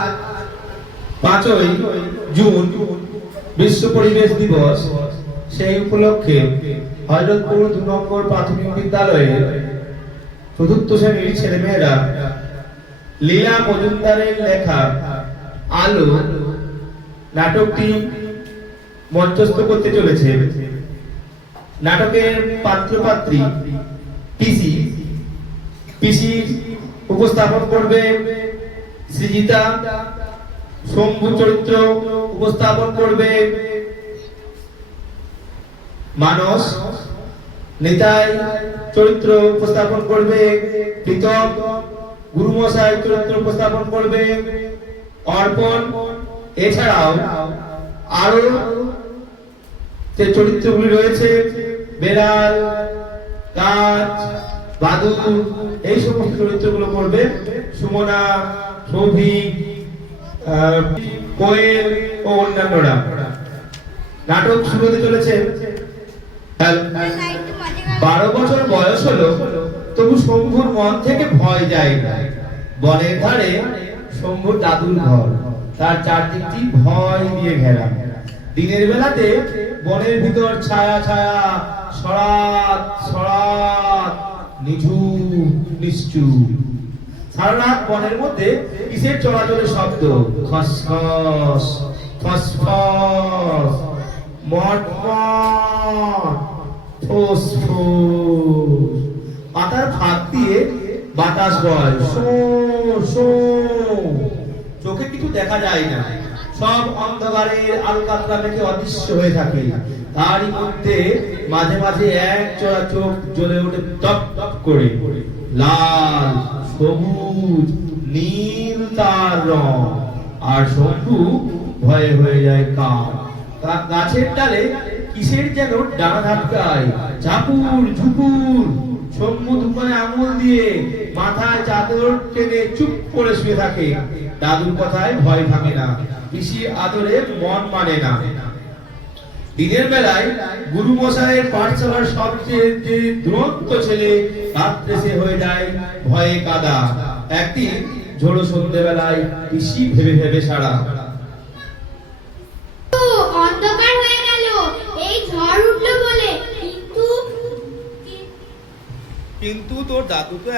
আজ 5ই জুন বিশ্ব পরিবেশ দিবস। সেই উপলক্ষে হযরতপুর 2 নম্বর প্রাথমিক বিদ্যালয়ের 4র্থ শ্রেণীর ছেলেমেয়েরা লীলা মজুমদারের লেখা আলো নাটকটি মঞ্চস্থ করতে চলেছে। নাটকের পাত্রপাত্রী পিসি উপস্থাপন করবে সৃজিতা, শম্ভু চরিত্র উপস্থাপন করবে মানস, নিতাই চরিত্র উপস্থাপন করবে প্রীতম, গুরুমশাই চরিত্র উপস্থাপন করবে অর্পণ। এছাড়াও আরো যে চরিত্রগুলি রয়েছে বেড়াল, কাঠ, বাদুর, এই সমস্ত চরিত্রগুলো করবে সুমনা, সৌভিক, কোয়েল ও অন্যান্যরা। নাটক শুরু হতে চলেছে। 12 বছর বয়স হলো, তবু শম্ভুর মন থেকে ভয় যায় না। বনের ধারে শম্ভুর দাদুর ঘর, তার চারদিকটি ভয় দিয়ে ঘেরা। দিনের বেলাতে বনের ভিতর ছায়া ছায়া, সরাত সরাত, নিঝুম নিশ্চুপ। সারা রাত বনের মধ্যে কিসের চলাচলের শব্দ, খসখস ফসফস, মটমট, ফোসফোস। পাতার ফাঁক দিয়ে বাতাস বয়, শো শো। চোখে কিছু দেখা যায় না, সব অন্ধকারের আলকাতরা মেঘে অদৃশ্য হয়ে থাকে। তারই মধ্যে মাঝে মাঝে এক চোরা চোখ জ্বলে ওঠে টপ টপ করে। লাল, সবুজ, নীল তার রং। আর শম্ভু ভয়ে হয়ে যায় কাল। গাছের ডালে কিসের যেন ডানা ধাক্কায়, ঝাপুর ঝুপুর। শম্ভু দুপায়ে আঙুল দিয়ে মাথায় চাদর টেনে চুপ করে শুয়ে থাকে। দাদুর কথায় ভয় ভাঙে না, পিসির আদরে মন মানে না। দিনের বেলায় গুরু মশাইয়ের পাঠশালার সবচেয়ে যে দুরন্ত ছেলে, রাত্রে সে হয়ে যায় ভয়ে কাদা। একদিন ঝোড়ো সন্ধ্যেবেলায় পিসি ভেবে ভেবে সারা। অন্ধকার হয়ে গেল, এই ঝড় উঠলো বলে। কিন্তু তোর দাদু তো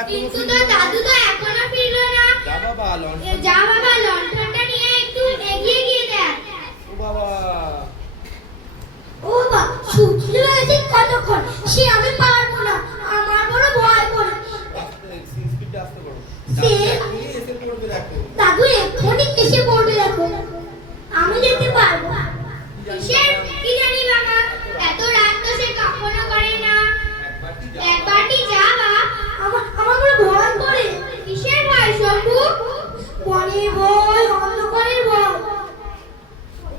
এখনো ফিরলো না। যা বাবা লণ্ঠনটা নিয়ে একটু এগিয়ে গিয়ে দেখ। ও বাবা, ও বাবা, শুকিয়ে গেছে কতক্ষণ, সে আমি পারবো না, আমার বড় ভয় করে। দাদু এক্ষুনি এসে পড়বে, দেখো আমি যেতে পারবো। কিসের কি জানি বাবা, এত রাত তো সে কখনো করে না। একবারটি যা বাবা, আমার বড় ভয় করে। কিসের ভয় শম্ভু? বনের ভয়, অন্ধকারের ভয়।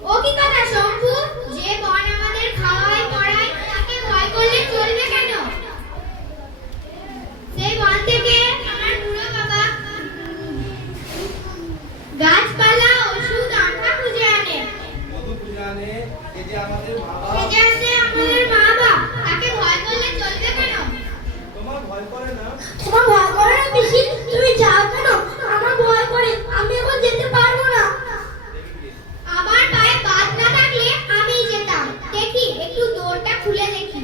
ও কি কথা শম্ভু, যে বন আমাদের খাওয়ায় পড়ায়, তাকে ভয় করলে চলবে কেন? সেই বন থেকে আমার বুড়ো বাবা গাছপালা, ওষুধ, আঠা খুঁজে আনে। মধু খুঁজে আনে, এই যে আমাদের মা বাবা, তাকে ভয় করলে চলবে কেন? তোমার ভয় করে না? তোমার ভয় করে না পিসি? তুমি যাও কেন? আমার ভয় করে, আমি এখন যেতে পারবো না। আমার পায়ে বাদ না থাকলে আমি যেতাম। দেখি একটু দৌড়টা খুলে দেখি।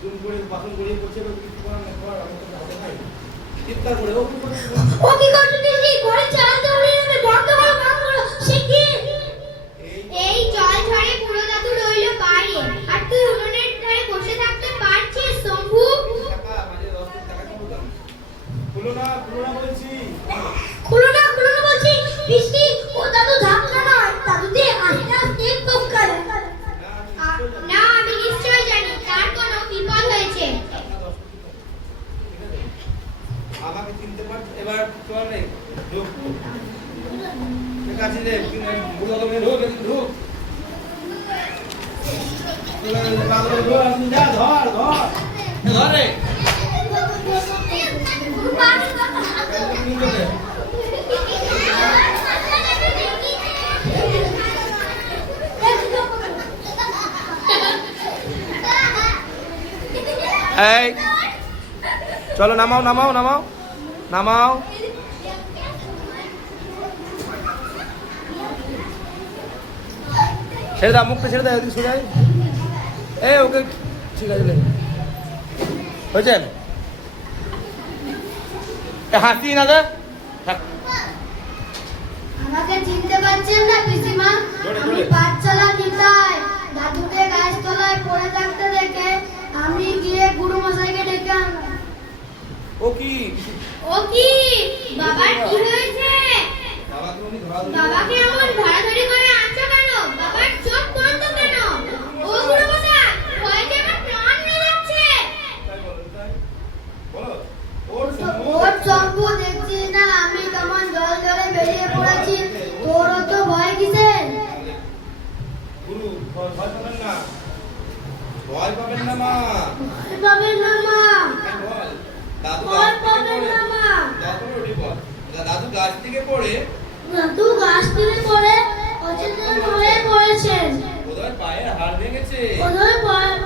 জুম করে বাসন গড়িয়ে পড়ছে, কিছু করার না, করার আমি তো হাতে নাই। চিৎকার করে ও কি করছে পিসি? ঘরে চাল দৌড়ে যাবে, বন্ধ করো, বন্ধ করো। সে কি? এই জল ঝড়ে পুরো দাদু রইল বাইরে, আর তুই উনুনের ধারে বসে থাকতে পারছিস শম্ভু? টাকা মানে 10 টাকা কি বললাম? খুলো না বলছি। খুলো না বলছি। পিসি, ও দাদু ধাক্কা নয়, দাদু দিয়ে আস্তে আস্তে টপকায়। না, আমি নিশ্চয় জানি তার কোনো বিপদ হয়েছে। আমাকে চিনতে পারছো এবার? চল রে, ঢুক। ঠিক আছে রে, বুড়ো তো মেয়ে, ঢুক ঢুক। যা ধর রে। এই চলো, নামাও নামাও নামাও নামাও। ছেড়ে দাও, মুখটা ছেড়ে দাও, ওদিকে সরে যায়। এই ওকে, ঠিক আছে নে। হয়েছে? হাসি না দা। আমাকে চিনতে পারছেন না পিসিমা? আমি পাঠশালা নিতাই। দাদুকে গাছতলায় পড়ে থাকতে দেখে আমি গিয়ে গুরু মশাইকে ডেকে আনলাম। ও কি? ও কি? বাবার কি হয়েছে? বাবাকে এমন ধরাধরি করে আনছো কেন? বাবার চোখ বন্ধ কেন? ও গুরু মশাই, ভয়তে আমার প্রাণ উড়ে যাচ্ছে। ওর চম্পু দেখছিস না আমি কেমন জল জলে বেরিয়ে পড়েছি? তোর তো ভয় কিসের? গুরু, ভয় পাবেন না। ভয় পাবেন না মা। ভয় পাবেন না মা। বল। দাদু ভয় পাবেন না মা। দাদু গাছ থেকে পড়ে দাদু গাছ থেকে পড়ে অচেতন হয়ে পড়েছেন। ওদের পায়ে হাড় ভেঙেছে। ওদের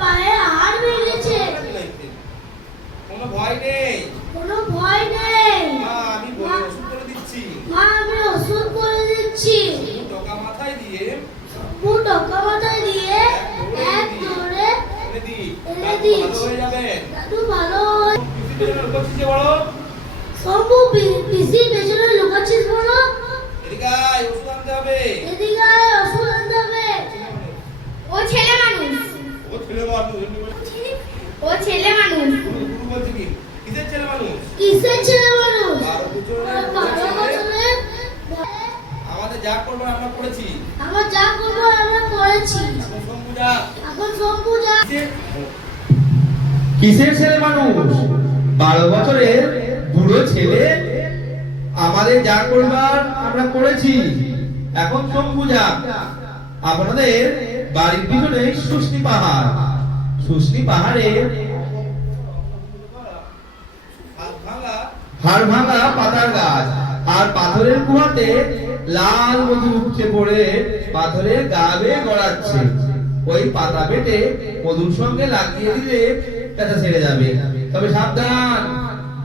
পায়ে হাড় ভেঙেছে। কোনো ভয় নেই। কোনো ভয় নেই। মা, আমি বলে ওষুধ করে দিচ্ছি। মা, আমি ওষুধ করে দিচ্ছি। টাকা মাথায় দিয়ে টাকা মাথায় দিয়ে এক দৌড়ে এনে দি। এনে দাদু দিচ্ছি। ভালো হয়ে যাবেন। দাদু ভালো হয়ে পিসির পেছনে লুকোচ্ছিস বড়। শম্ভু পিসির পেছনে লুকাচ্ছিস বলো? এদিকে আয়, ওষুধ আনতে হবে। এদিকে আয়, ওষুধ আনতে হবে। ও ছেলে মানুষ। ও ছেলে মানুষ। ও ছেলে মানুষ। গুরু বলছে কি? কিসের ছেলে মানুষ? কিসের ছেলে মানুষ? 12 বছরের 12 বছরের। আমাদের যা করবো আমরা করেছি। আমরা যা করবো আমরা করেছি। এখন শম্ভু যা। এখন শম্ভু যা। কিসের ছেলে মানুষ? 12 বছরের বুড়ো ছেলে। আমাদের যা করবার আমরা করেছি, এখন শম্ভু যা। আপনাদের বাড়ির পিছনে শুষ্নি পাহাড়। শুষ্নি পাহাড়ে হাড় ভাঙা পাতার গাছ আর পাথরের কুয়াতে লাল মধু উপচে পড়ে পাথরের গা বেয়ে গড়াচ্ছে। ওই পাতা বেটে মধুর সঙ্গে লাগিয়ে দিলে ব্যথা সেরে যাবে। তবে সাবধান,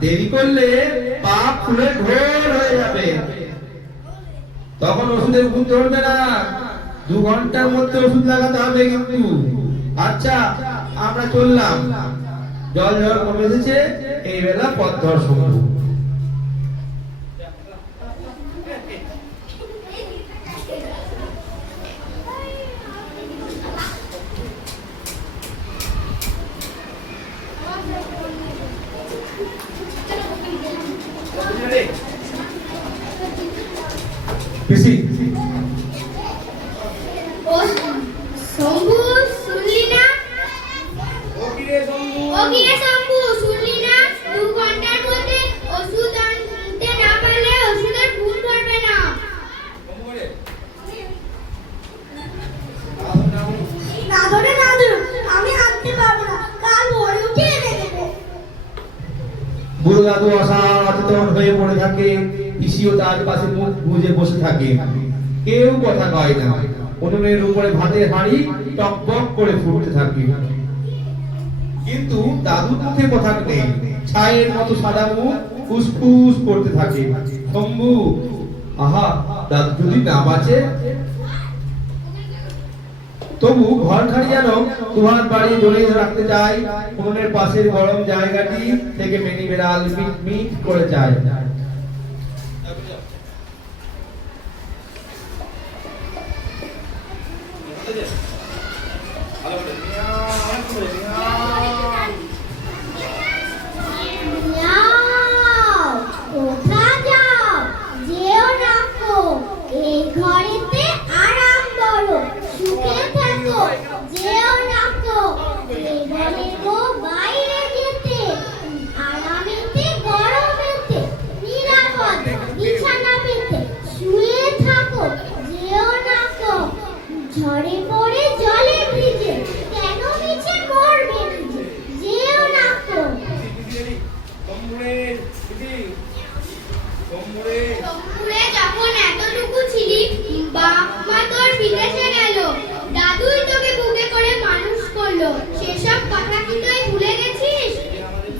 দেরি করলে পাপ ফুলে ঘোর হয়ে যাবে। তখন ওষুধের গুণ ধরবে না। 2 ঘন্টার মধ্যে ওষুধ লাগাতে হবে কিন্তু। আচ্ছা, আমরা চললাম। জল ঝড় কমে এসেছে, এই বেলা পথ ধর শম্ভু। পিসি, ও শম্ভু শুনলি না? ও কি রে শম্ভু? ও কি রে শম্ভু, শুনলি না? 2 ঘন্টার মধ্যে ওষুধ আনতে না পারলে ওষুধের ভুল ধরবে না। শম্ভু করে। না ধরে না ধরে আমি আনতে পারবো না। কাল ভোরে উঠে এনে দেবো। বুড়ো দাদু অসচেতন হয়ে পড়ে থাকে। পিসিও তার পাশে মুখ গুজে বসে থাকে। কেউ কথা কয় না। উনুনের উপরে ভাতের হাঁড়ি টকবক করে ফুটতে থাকে। কিন্তু দাদুর মুখে কথা নেই। ছায়ের মতো সাদা মুখ ফুসফুস করতে থাকে। শম্ভু, আহা, দাদু যদি না বাঁচে। তবু ঘর খাড়ি যেন দুহাত বাড়ি জড়িয়ে রাখতে চায়। উনুনের পাশের গরম জায়গাটি থেকে মেনি বেড়াল মিট মিট করে যায়। ভালো করে। মিয়াও করে, মিয়াও। যাও, কোথায় যাও? যেও না কো। এই ঘরেতে আরাম করো, সুখে থাকো। যেও না কো। এই ঘরের বউ বাইরে যেতে, আরামেতে গরমেতে নিরাপদে বিছানা পেতে শুয়ে থাকো। যেও না কো। ঝড়ে পড়ে জলে ভিজে কেন মিছে মরবে নিজে? যেও না কো। শম্ভুরে, দিদি। শম্ভুরে। শম্ভুরে, যখন এতটুকু ছিলি বাপ-মা তোর বিদেশে গেল, দাদুই তোকে বুকে করে মানুষ করলো। সেসব কথা কি তুই ভুলে গেছিস?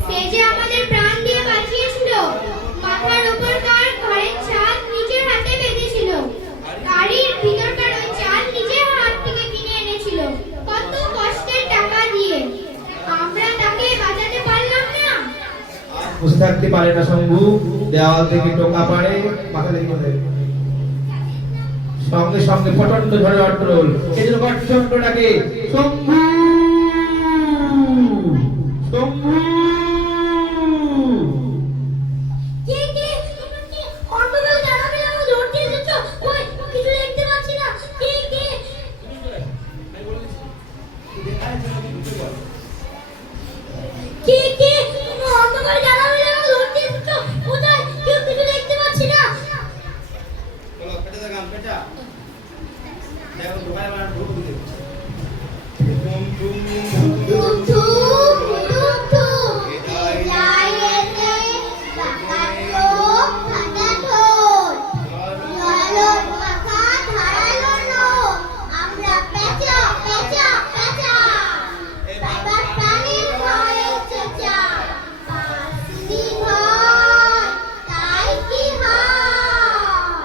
সে যে আমাদের প্রাণ দিয়ে বাঁচিয়েছিল। মাথার ওপরকার ঘরের ছাদ নিজের হাতে বেঁধেছিল। গাড়ির ভিতরকার ওই চাল নিজের হাত থেকে কিনে পারে না শম্ভু, দেওয়াল থেকে টোকা পারে, মাথা লেগে যায়। সঙ্গে সঙ্গে প্রচন্ড ঝড়ে অট্টরোল, এজন্য গর্জনটাকে শম্ভু শম্ভু। কে কে তুমি কি অন্ধকার জানাবে আমাকে ধরতে এসেছো? কই কিছু দেখতে পাচ্ছি না। কে কে কে কে তুমি অন্ধকার জানাবে আমাকে ধরতে এসেছো? কোথায়? কেউ কিছু দেখতে পাচ্ছি না। চলো পেটা দেখাম পেটা দেখো ঢোকায় আমার ঢোক দিতে তুম তুম ধুম ধুম ধুম ধুম লাইনে বাকাতো ফাটাতো লালন মাথা ধারালো নো আমরা পেঁচা পেঁচা পেঁচা বাবার প্রাণীর ভয়ে চেঁচা আসলি ভয় তাই কি হয়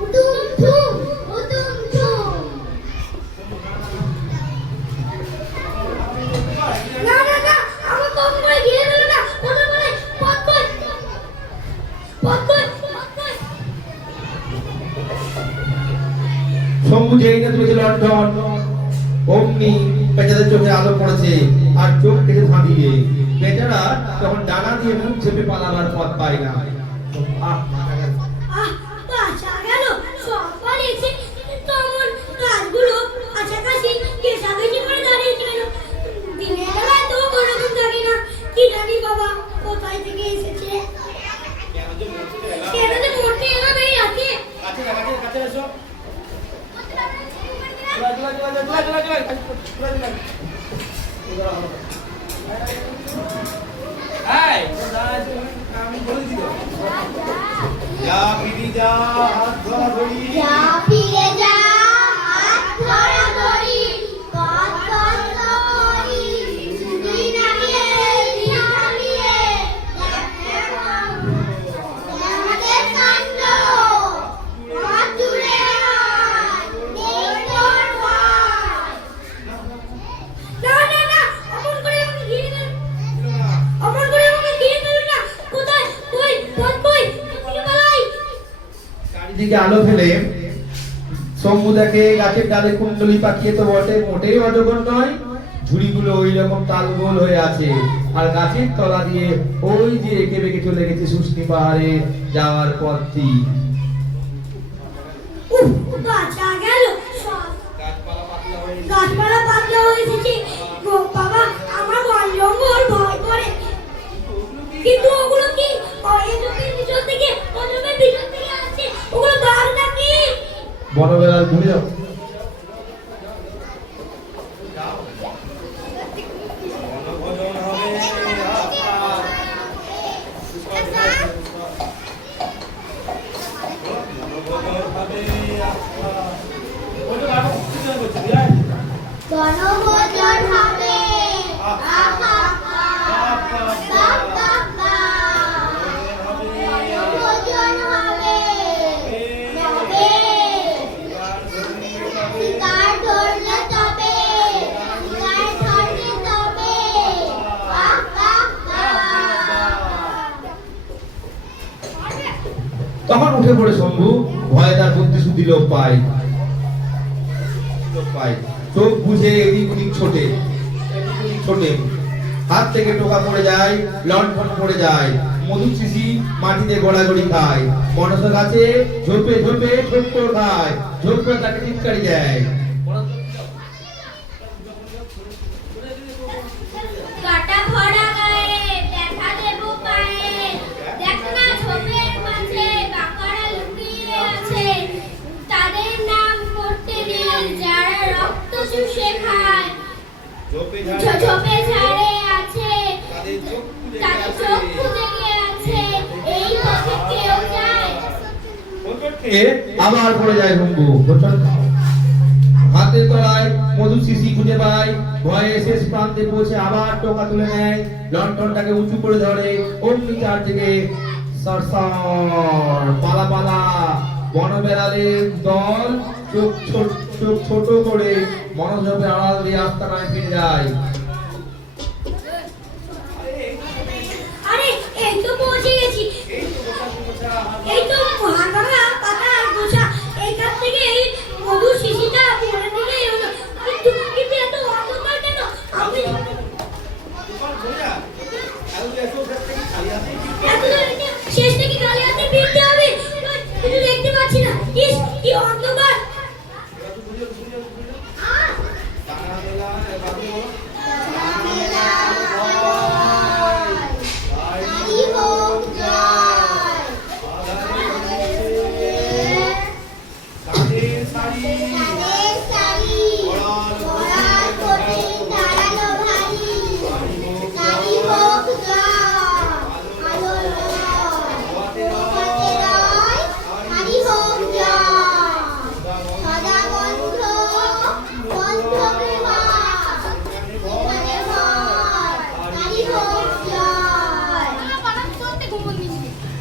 উদুম ধুম উদুম ধুম। না না না আমার কম করে ঘিরে ফেলো না। কথা বলে পথ কই পথ কই পথ কই। শম্ভু যেই না তুলেছে লণ্ঠন, অমনি পেঁচাদের চোখে আলো পড়েছে আর চোখ থেকে ধাঁধিয়ে। বেচারা তখন ডানা দিয়ে মুখ চেপে পালাবার পথ পায় না। আহ, আহ বাঁচা গেল। সবার এসে তখন গাছগুলো কাছাকাছি কেশাকেশি করে দাঁড়িয়েছিল। দিনের বেলায় তো কোনোরকম থাকি না। কি জানি বাবা কোথায় থেকে এসেছে। কেন যে মরতে এভাবেই আছে। কাছে কাছে কাছে এসো চলা চলা চলা চলা চলা চলা চলা এই দাঁড়াইছো আমি বলে দিও যা বিড়ি যা হাত ধরা ধরি যা ফিরে যা হাত ধরা ধরি পথ বন্ধ করি চুরি নামিয়ে দিন নামিয়ে আমাদের কাণ্ড পথ জুড়ে আয় নেই তোর ভয়। না না না অমন করে আমাকে ঘিরে ফেলো অমন করে আমাকে ঘিরে ফেলো না। কোথায় কই পথ কই তুমি পালাই। চারিদিকে আলো ফেলে শম্ভু দেখে গাছের ডালে কুণ্ডলি পাকিয়ে তো বটে, মোটেই অজগর নয়। ঝুড়িগুলো ওই রকম তালগোল হয়ে আছে আর গাছের তলা দিয়ে ওই যে এঁকে বেঁকে চলে গেছে শুষ্নি পাহাড়ে যাওয়ার পথটি। উফ বাঁচা গেল। সব গাছপালা পাতলা হয়ে গাছপালা পাতলা হয়ে এসেছে। গো বাবা আমার বন জঙ্গল ভয় করে। কিন্তু ওগুলো কি এই জমির ভিতর থেকে অজমের ভিতর থেকে আসছে? ওগুলো গাছ নাকি? বনবেলায় ঘুরে যাও। বনভোজন হবে আপনার বনভোজন হবে আপনার ওটা আরো কিছু করছি বিরাট বনভোজন হবে। আহা বনভোজন হবে। শিকার ধরলে তবে শিকার ধরলে তবে তখন উঠে পড়ে শম্ভু, ভয়ে তার বুদ্ধি শুদ্ধি লোপ পায়। চোখ বুঝে এদিক ওদিক ছোটে, হাত থেকে টোকা পড়ে যায়, লণ্ঠন পড়ে যায়, মধুর শিশি মাটিতে গড়াগড়ি খায়, মনসা গাছে ঝোপে ঝোপে ঠোক্কর খায়, ঝোপ করে তাকে টিটকারি দেয়। কাটা ভরা গায়ে দেখা দেব পায়ে দেখ না ঝোপের মাঝে বাঁকড়া লুকিয়ে আছে। তাদের নাম করতে নেই যারা রক্ত চুষে খায়। ঝোপে ঝাড়ে আছে তাদের চোখ খুঁজে গিয়ে আছে। এই পথে কেউ যায়। আবার পড়ে যায় শম্ভু। হাতের তলায় মধুর শিশি খুঁজে পায়, ভয়ে শেষ প্রান্তে পৌঁছে আবার টোকা তুলে নেয়, লণ্ঠনটাকে উঁচু করে ধরে। অমনি চারদিকে সরসর পালা পালা বনবেড়ালের দল চোখ ছোট করে মনোযোগে আড়াল দিয়ে আস্তানায় ফিরে যায়। আরে এই তো পৌঁছে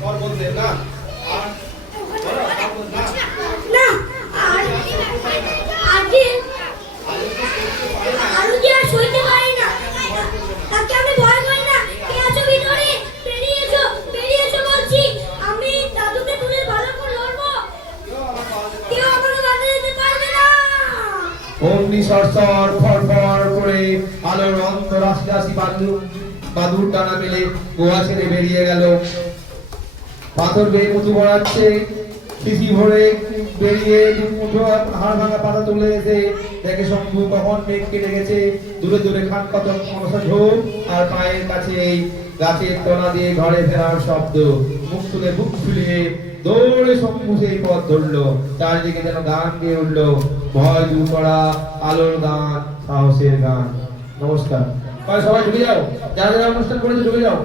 পর বলতে না আর বলো আর বল না না আর আজকে আরো যে আর সইতে পারি না তাকে আমি ভয় করি না কে আছো ভিতরে বেরিয়ে এসো বলছি আমি দাদুকে তুলে ভালো করে লড়বো কেউ আমাকে বাধা দিতে পারবে না অগ্নি সরসর ফরফর করে আলোর অন্ধ রাশি রাশি বাদুর টানা মেলে গোয়া ছেড়ে বেরিয়ে গেল। পাথর বেয়ে মুঠো ভরাচ্ছে, শিশি ভরে বেরিয়ে মুঠো হাড় ভাঙা পাতা তুলে এসে দেখে শম্ভু কখন মেঘ কেটে গেছে, দূরে দূরে খান কত মনসা ঝোপ আর পায়ের কাছে এই গাছের তলা দিয়ে ঘরে ফেরার শব্দ। মুখ তুলে বুক ফুলিয়ে দৌড়ে শম্ভু সেই পথ ধরলো। চারিদিকে যেন গান গেয়ে উঠলো, ভয় দূর করা, আলোর গান, সাহসের গান। নমস্কার। সবাই ঢুকে যাও, যারা যারা অনুষ্ঠান করেছে ঢুকে যাও।